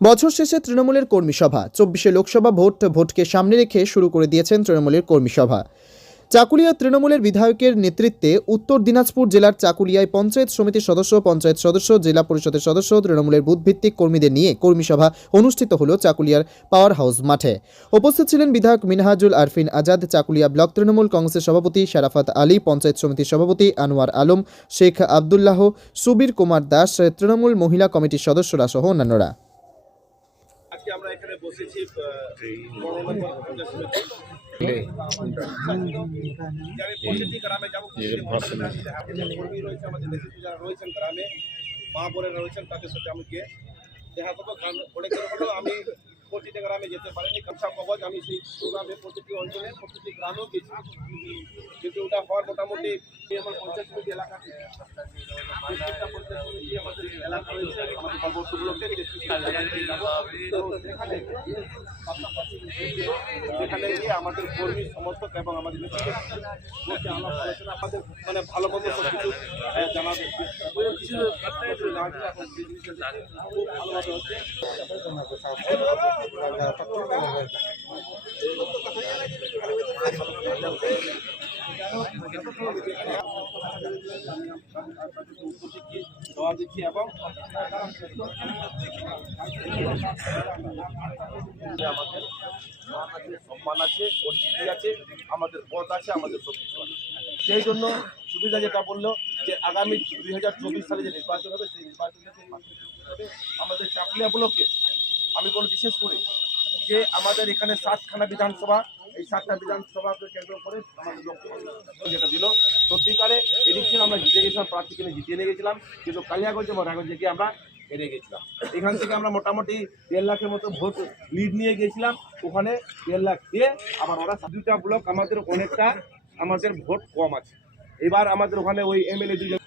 বছর শেষে তৃণমূলের কর্মী সভা। চব্বিশে লোকসভা ভোট, ভোটকে সামনে রেখে শুরু করে দিয়েছেন তৃণমূলের কর্মী সভা। চাকুলিয়া তৃণমূলের বিধায়কের নেতৃত্বে উত্তর দিনাজপুর জেলার চাকুলিয়ায় পঞ্চায়েত সমিতির সদস্য, পঞ্চায়েত সদস্য, জেলা পরিষদের সদস্য, তৃণমূলের বুথভিত্তিক কর্মীদের নিয়ে কর্মী সভা অনুষ্ঠিত হল চাকুলিয়ার পাওয়ার হাউস মাঠে। উপস্থিত ছিলেন বিধায়ক মিনহাজুল আরফিন আজাদ, চাকুলিয়া ব্লক তৃণমূল কংগ্রেসের সভাপতি শারাফাত আলী, পঞ্চায়েত সমিতির সভাপতি আনোয়ার আলম, শেখ আবদুল্লাহ, সুবীর কুমার দাস, তৃণমূল মহিলা কমিটির সদস্যরা সহ অন্যান্যরা। আজকে আমরা এখানে বসেছি আহ, করোনা পঞ্চায়েত সমিতি। যারা প্রতিটি গ্রামে যাব প্রতিটি আমাদের কর্মী রয়েছে আমাদের নেতৃত্ব যারা রয়েছেন গ্রামে মা বোনেরা রয়েছেন তাদের সাথে আমি গিয়ে দেখা করব কারণ অনেক দিন হলো আমি প্রতিটা গ্রামে যেতে পারিনি। কামসা কবজ আমি সেই প্রোগ্রামে প্রতিটি অঞ্চলে, প্রতিটি গ্রামেও গেছি। কিন্তু ওটা হওয়ার মোটামুটি আমার পঞ্চায়েত সমিতি আমাদের কর্মী সমর্থক এবং আমাদের মানে ভালো মতো জানাবে। দিচ্ছি এবং আমাদের মান সম্মান আছে পরিচিতি আছে, আমাদের পথ আছে, আমাদের সব আছে। সেই জন্য সুবিধা যেটা বলল যে আগামী দুই হাজার চব্বিশ সালে যে নির্বাচন হবে, সেই। আমাদের চাকলিয়া ব্লকে আমি বলি বিশেষ করে যে আমাদের এখানে সাতখানা বিধানসভা, এই সাতটা বিধানসভাকে কেন্দ্র করে আমাদের যেটা দিল। সত্যিকারে এদিক আমরা জিতে গেছিলাম, প্রার্থী কিনে জিতিয়ে নিয়ে গেছিলাম, কিন্তু কালিয়াগঞ্জ এবং রায়গঞ্জে গিয়ে আমরা হেরে গেছিলাম। এখান থেকে আমরা মোটামুটি দেড় লাখের মতো ভোট লিড নিয়ে গেছিলাম। ওখানে দেড় লাখ দিয়ে আবার ওরা দুটা ব্লক আমাদের অনেকটা আমাদের ভোট কম আছে। এবার আমাদের ওখানে ওই এমএলএ দুজন